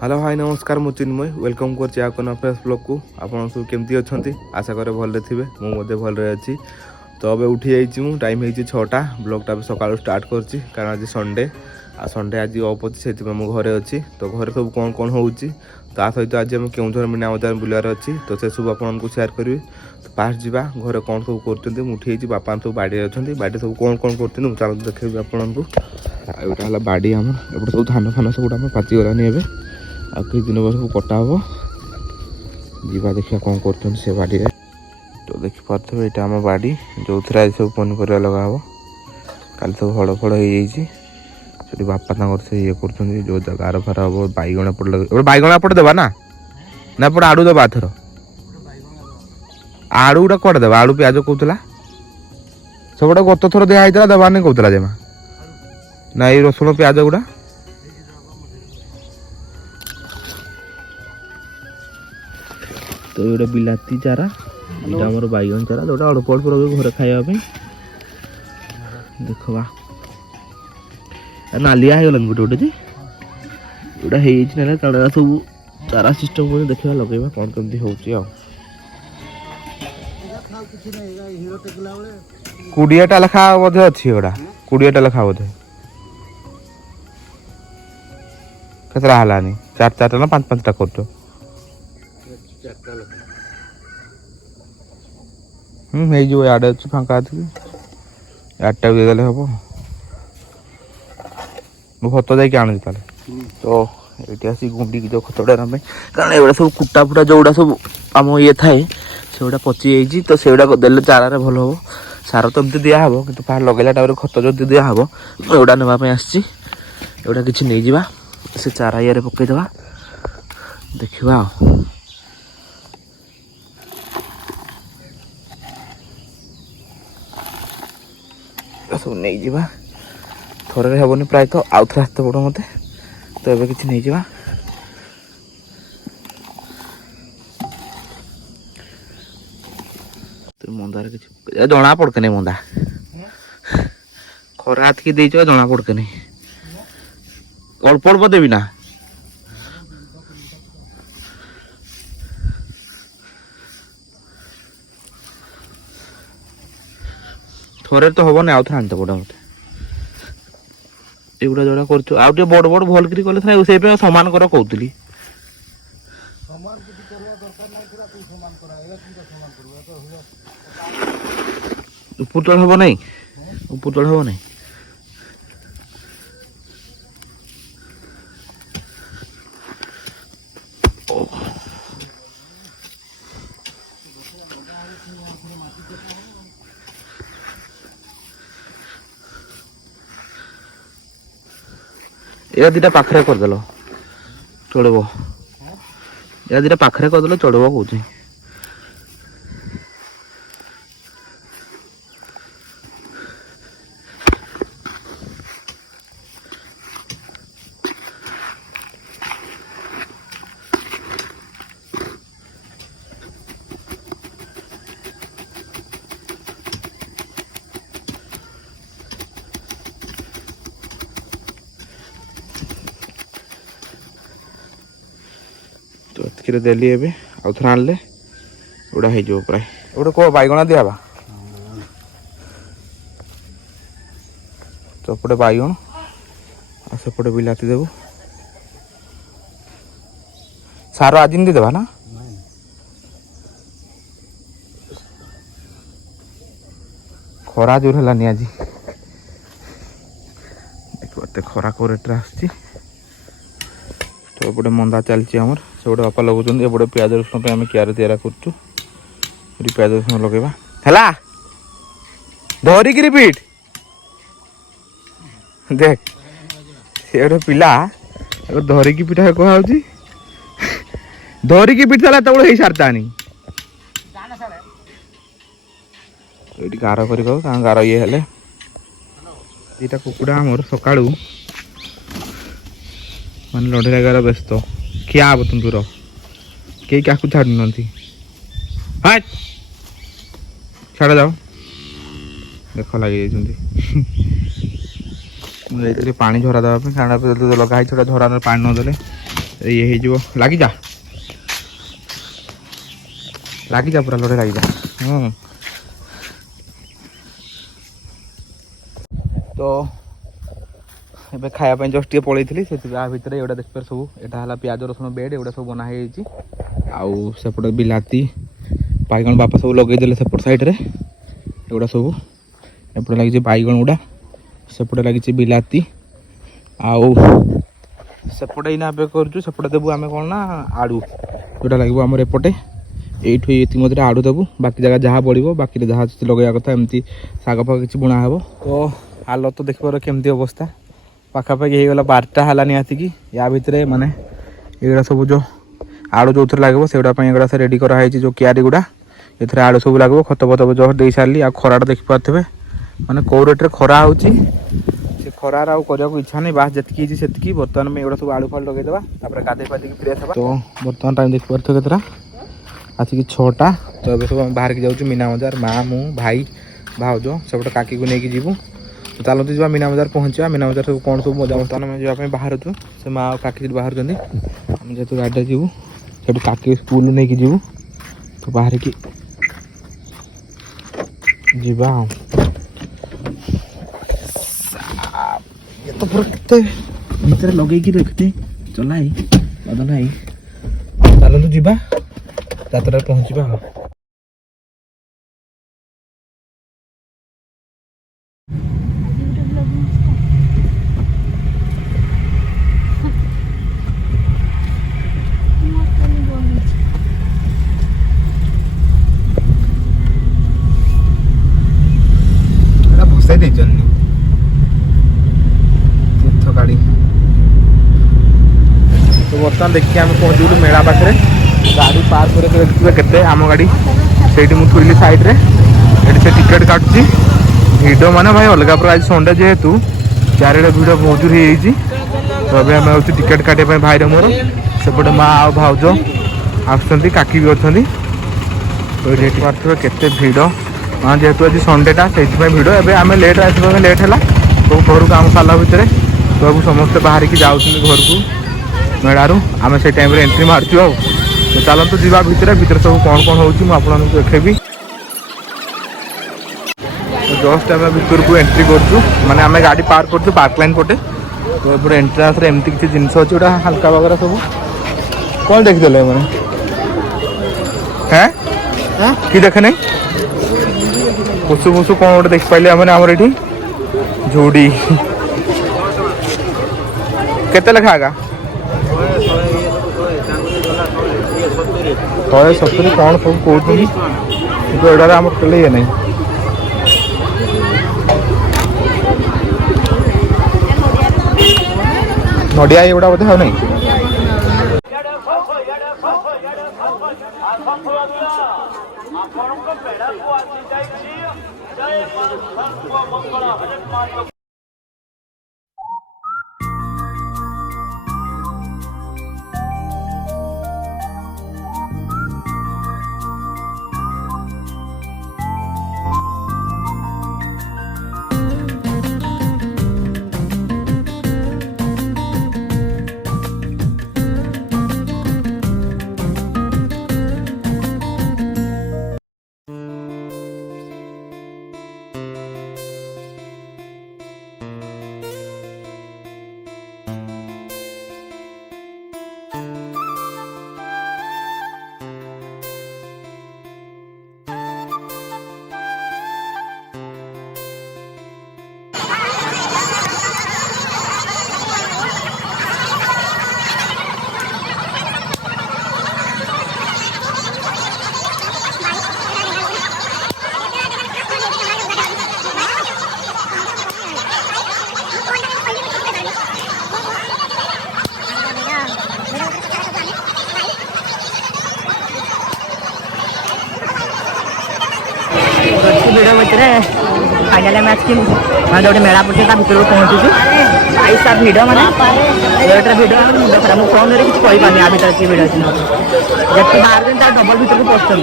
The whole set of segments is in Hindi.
हेलो हाय नमस्कार मु चिन्मय वेलकम करछि आपन फ्रेश ब्लॉग को। आपन सब केमती अछंती आशा करे भले थिबे मु मते भले अछि। तो अबे उठी जाइछि मु टाइम हेछि 6टा ब्लॉगटा भी सकाळ स्टार्ट करछि कारण आज संडे आ संडे आज ऑफ अछि सेति मु घरे अछि। तो घरे सब कोन कोन होउछि ता सहित आज हम केउझर मिना मदार बुलार अछि तो से सब आपन को शेयर करबी। तो पास जिबा घरे कोन सब करतंती मु उठी जाइछि बापा सब बाडी अछंती बाडी सब कोन कोन करतंती मु चाल देखैबी आपन को। आ एटा हला बाडी हम एपट सब धान फान सब हम पाची गलानी एबे आ कि दिन बस कटा हम जीवा देखिया कौन कर से बाड़ी रे। तो देखी पार्थ यहाँ आम बाड़ी जो थे आज सब पनीपरिया लगा हम काली सब हड़ फड़ हो बापा से ये कर जो गार फार हम बैगण पड़े बैगण पटे देवा ना ना पटे आड़ू देवा थर आड़ू गुटा कटे देवा आड़ू प्याज कहला सब गत थर दिखाई देवानी कहला जमा ना ये रसुण प्याज गुड़ा तो ये बिलाती चारा ये आम बैगन चारा जोटा अल्प अल्प रही घर खावाई देखा नालिया हो गलान गोटे गोटे जोटा है कारण सब चारा सिस्टम देखा लगेगा कौन कमी हो कोड़ीटा लेखा बोधे अच्छी गोटा कोड़ीटा लेखा बोधे केतरा हलानी चार चार ना पांच पांचटा कर जो आड़े अच्छे फांका आठटा भी देदेले हम खत जाकि आनी तो ये आस गुंडी जो खतटा कारण ये सब कुटा फुटा जोड़ा सब आम ये थाए से गुड़ा पची जाइए तो से देले चारे भल हम सार तो एमती दिहब कि फार लगेला टाइम खत जो दिहब एगुड़ा नापी आसगुड़ा कि नहीं जावा से चारा ये पकईदे देखा सब नहीं जावा थरे हेनी प्राय तो आउ थे आसते पड़ो मत तो ये कि नहीं जावा तो मंदार कि जना पड़के नहीं मंदा खरा हाथ की देच जना पड़के नहीं अल्प अल्प देवी ना थरे तो हम आउ थे आनते पड़ा मत एगुड़ा जोड़ा कर बड़ बड़ भल कर कले से सामान कर कहती ऊपर तल हम नहीं ऊपर तल हम नहीं या दीटा पाखरे करदेल चढ़ब या दीटा पाखरे करदेल चढ़ब कौच तो देली ए आउ थे आनले गुड़ा हो प्राय गोटे कौ बैगण दिहबा चपटे बैगण आ सेपटे बिलाती देबू सार आज नहीं देवा ना खरा जोर है आज देखते खरा को रेट आस तो एपटे मंदा चलती आमर से गोटे बापा लगुन एपटे प्याज रसुण आम क्यारे तैयार कर प्याज रसुण लगेगा है धरिकी रिपीट देख से गोटे पिला धरिकी पिठा कह धरिकी पिठ सारा तब सारतानी ये गार कर गार ये हेले दीटा कुकुड़ा आमर सकाळू मान लड़े गार व्यस्त क्या हम तुम दूर कई क्या छाड़ू ना छाड़ जाओ देख लगे पानी झरा देवाई कारण लगाई झरा पानी नदेले ये हो लगी जा पूरा लड़े लगी जा। तो ए खायापी जस्ट टे पलैली से भितर एटा देखिए सब यहाँ प्याज रसुण बेड एगुड़ा सब बना आउ सेपटे बिलाती बैगण बापा सब लगेदे सेपट साइड्रे एगुड़ा सब एपटे लगी बैगण गुड़ा सेपटे लगी बिलाती आउ सेपटे इना करूँ सेपटे देवु आम कौन ना आड़ू जोटा लगे आमर एपटे यू ये मध्य आड़ू देवु बाकी जगह जहाँ बढ़ो बाकी जहाँ लगेगा कथा एमती शाग फाग किसी बुना हे तो आलो तो देखिए केमती अवस्था पाखापाखि हो गला 12टा है निहाती कि या भितर माने ये सब जो आड़ू जो लगे से गुड़ा से रेडी कराई जो क्यारी गुड़ा ये आड़ू सब लगे खत फत जो दे सारी आ खराटा देखिपे मैंने कौ रेट्रे खरा हो खरार आउ करने इच्छा नहीं बास जी से बर्तमान में एगुड़ा सब आलू फालू लगेदेवा गाधे पाधे फ्रेश हाँ तो बर्तमान टाइम देखिए केतटा आसिक 6टा तो ये सब बाहर की जाऊँ मीना बजार माँ मु भाई भाउज सब काकी को लेकिन जीवु तो चलते जा मीना बजार पहुँचा मीना बजार सब कौन सब मजा बर्तमान में जावाई बाहर से माँ काकी बाहर आम जेहतु गाड़ी जीवु से काकी स्कूल नहीं जीवु तो बाहर की जीवा ये तो पूरा भीतर लगे रखते चलाई बदलाई चलते जीवा यात्रा पहुँचा भसई दे तीर्थ गाड़ी तो बर्तमान देखिए आम पहुँचू मेला पाखे गाड़ी पार्क देखिए केते आम गाड़ी से मुझे साइड्रे से टिकेट काटुची भिड़ माने भाई अलग प्रकार आज संडे जेहेतु चारिड़े भिड़ बहुत जोर हो तो अभी आम हूँ टिकेट काटे भाई मोर सेपटे माँ आ भाउज आसुँच काकी भी अच्छा तो ये पार्थे केते भिड़ हाँ जेहेतु आज संडेटा से भिड़ एवं आम लेट आस लेट है तो घर को आम सारा भितर तो समस्ते बाहर की जाऊँ घर को मेलारू आम से टाइम एंट्री मार्चु आ तो चलते जीवा भितर सब कौन कौन होपको देखेबी जस्ट आम भर को एंट्री करूँ माने आम गाड़ी पार्क कर पार्क लाइन पटे तो ये एंट्रांस एमती किसी जिनस अच्छे गोटा हल्का वगैरह सब कौन देखीदे मैंने हैं कि देखे नहीं पशु पशु कौन गोटे देख पाइले मैंने आमर ये झुड़ी केते लेखा आगा 170 कौन सब कहते एडार आम टोटल ये नहीं नडिया एगुड़ा बोधे हाँ नहीं भिड़ भितर फाइनाल मैच की मैं गोटे मेला पड़े भितर पहुँचुची भाई सा भिड़ मैंने भिड़ मुंड खराब मुझे फोन में किसी कहीपानी आ भर भिड़ अच्छी जब बाहर दिन डबल भितर को पशुँच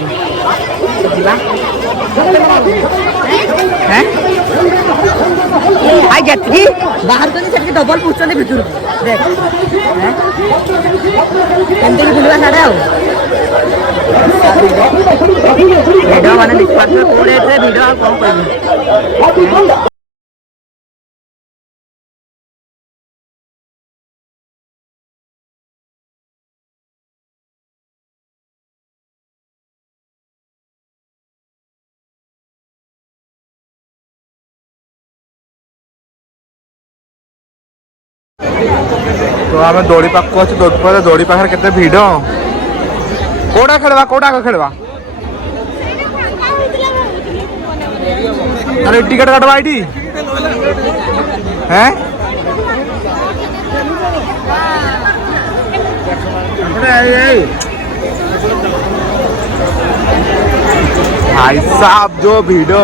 हैं आई जति बाहर तो नहीं डबल पूछते भितर देख एमती बुलवा साढ़े भिड मैंने देखा कौ रेट्रे भिड आ कौन कह तो आम दौड़ी पाक अच्छे दौड़ी पाखे केते भिड़ कोटा खेलवा कोटा खेलवा अरे टिकट काटवा ये हैं भाई साहब जो भिड़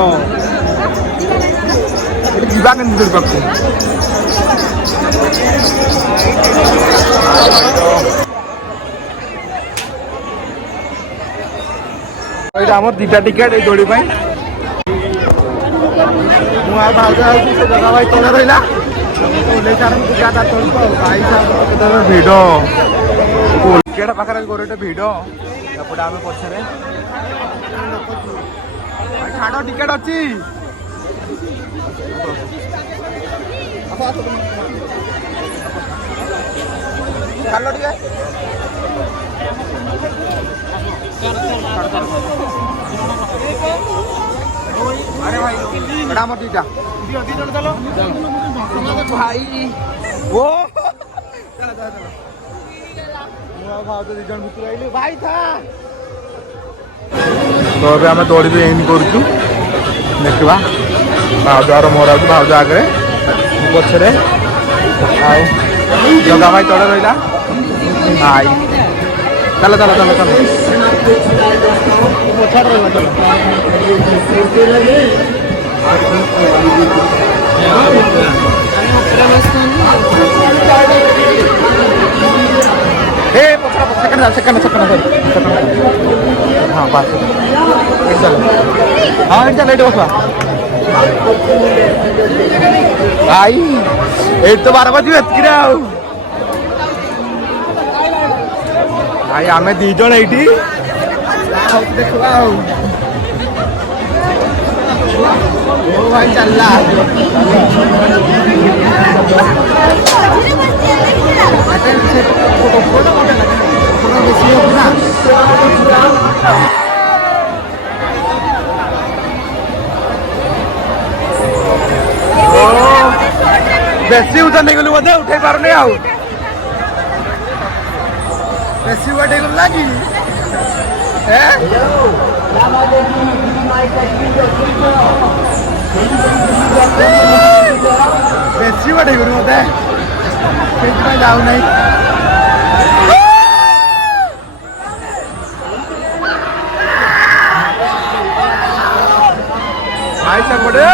जीवा के दौड़ी पाक आम दीटा टिकेट ये दौड़ी भाई जगह भाई तले रहा भिड़ टिकेट पाखे गोटे भिड़ एपटे आम पछे छाड़ टिकेट अच्छी चलो टे अरे भाई एटा मत दीटा भाई वो भाई था तो अभी आम दौड़ी भी एम करुचु देखा भाज और मोर आज भाज आगे पछे जगा भाई तले रहा भाई चलो चलो चलो चलो हाँ पास चलो हाँ चलो ये बसवा भाई ये तो 12 बजे भाई आम दीज ये देखा भाई चलला बेसी उतर नहीं गलु बोधे उठे पारे आउ बेसी उठे गल लगी बेसी उठे गलु बोधे जाऊ नहीं भाई सपड़े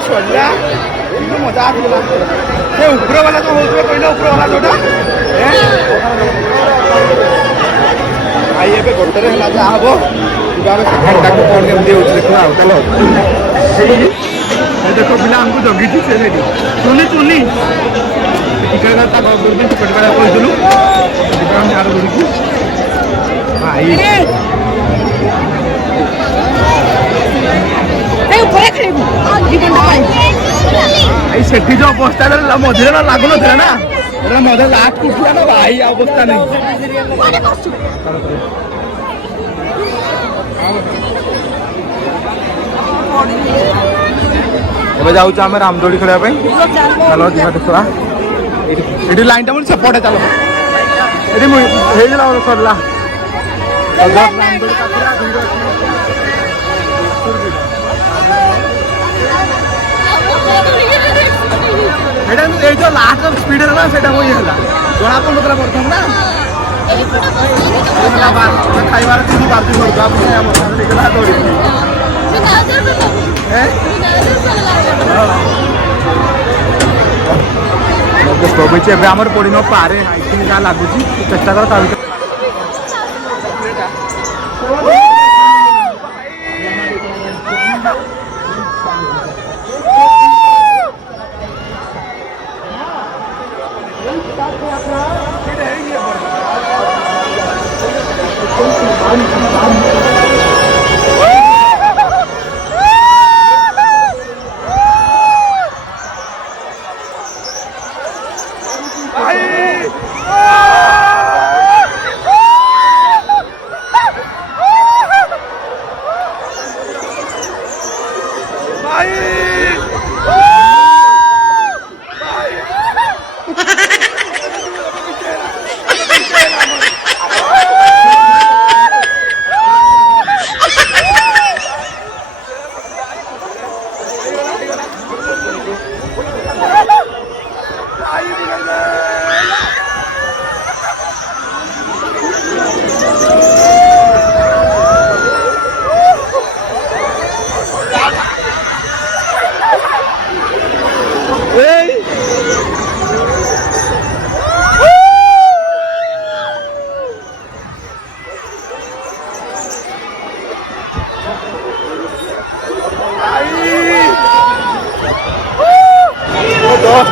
छोड़ा मजा आसा ऊपर वाला तो हो कहना ऊपर वाला जोटा भाई गोटे जहाँ हम घंटा को कौन केमती हो देखा देख पिला आमको जगी चुनी चुनी टिकट टिकट काटा कहलु भाई भाई सेठी जो अवस्था मझे ना लगुन ना मझे लास्ट उठला ना भाई अवस्था नहीं ଏବେ ଯାଉଛୁ ଆମେ ରାମଦୋଳି ଖେଳିବା ପାଇଁ ଚାଲ ଯିବା ଦେଖିବା ଏଠି ଲାଇନଟା ପୁଣି ସେପଟେ ଚାଲ ଏଠି ହେଇଗଲା ସରିଲା ଏଇଟା ଏଇ ଯୋଉ ଲାଷ୍ଟ ସ୍ପିଡ୍ ହେଲା ସେଇଟା ମୁଁ ଇଏ ହେଲା ଜଣା ପଡୁନଥିଲା ପ୍ରଥମ ନା ଖାଇବାର ତିନି ବାର୍ତି ଘରକୁ ଦୌଡ଼ିଛି ଏବେ ଆମର ପଡ଼ିନ ପାରେ ହାଇକିଂ ଯାହା ଲାଗୁଛି ଚେଷ୍ଟା କର ତା ଭିତରେ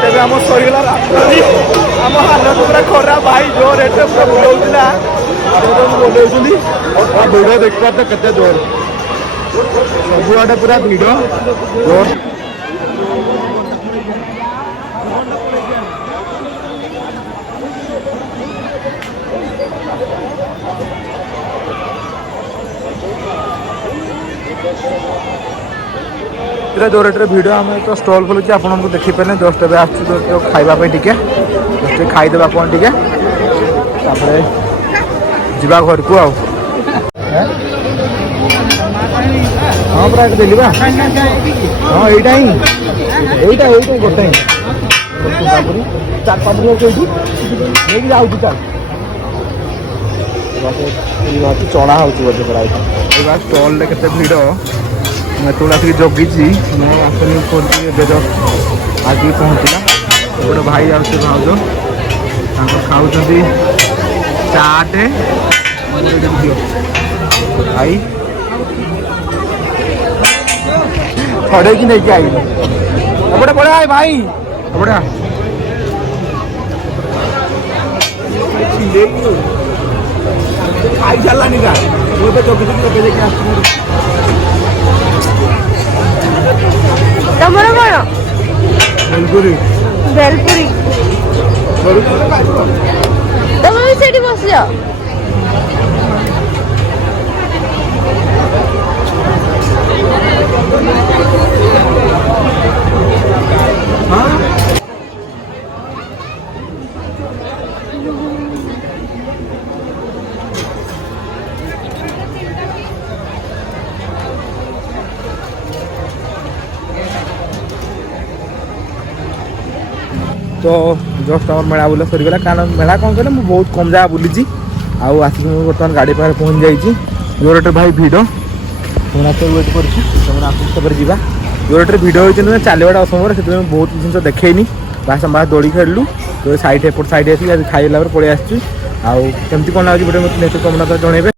ଏବେ ଆମ ସରିଗଲା ରାମଦୋଳି ଆମ ହାଲତ ପୁରା ଖରାପ ଭାଇ ଯୋଉ ରେଟ୍ରେ ପୁରା ବୁଲଉଥିଲା ବୁଲଉଛନ୍ତି ଭିଡ଼ ଦେଖିବା ତ କେତେ ଜୋର ସବୁଆଡ଼େ ପୁରା ଭିଡ଼ ଜୋର जो रेट भिड आम तो स्टल खोलुचे आपको देखिपारे जस्ट ए आसो खावाई टे जस्ट खाईदे आप जा घर को हाँ पूरा देली हाँ यहीटा ही यहीटा गोटे ही चार पाँच नहीं जाऊँ चल चढ़ा हो पूरा स्टल के भिड़ मैं तो आसिक जगी मैं आसनी खोलती आज पहुँचला गोटे भाई आउस भाज खाऊ चाटे भाई छड़े की नहीं आई एपटे पड़े आए भाई एपटे खाई सारानी का जगी जगह तमर कौन बेलपुरी बेलपुरी तुम भी सेठी बस जाओ तो जस्ट आम मेला बुला सरीगला कारण मेला कौन कहले मुझे बहुत कम जगह बुली आसिक बर्तमान गाड़ी पाखे पहुँच जाइए जो रेट भाई भिड़ वेट कर जो रेट भिड़ होती चलवाटा असंभव से बहुत जिन देखनी बास दौड़ी खेलु तो सैड एपट सैड आस खाइला पलि आसमती कौन लगे गोटे नेक्स्ट कमेंट जनइबे।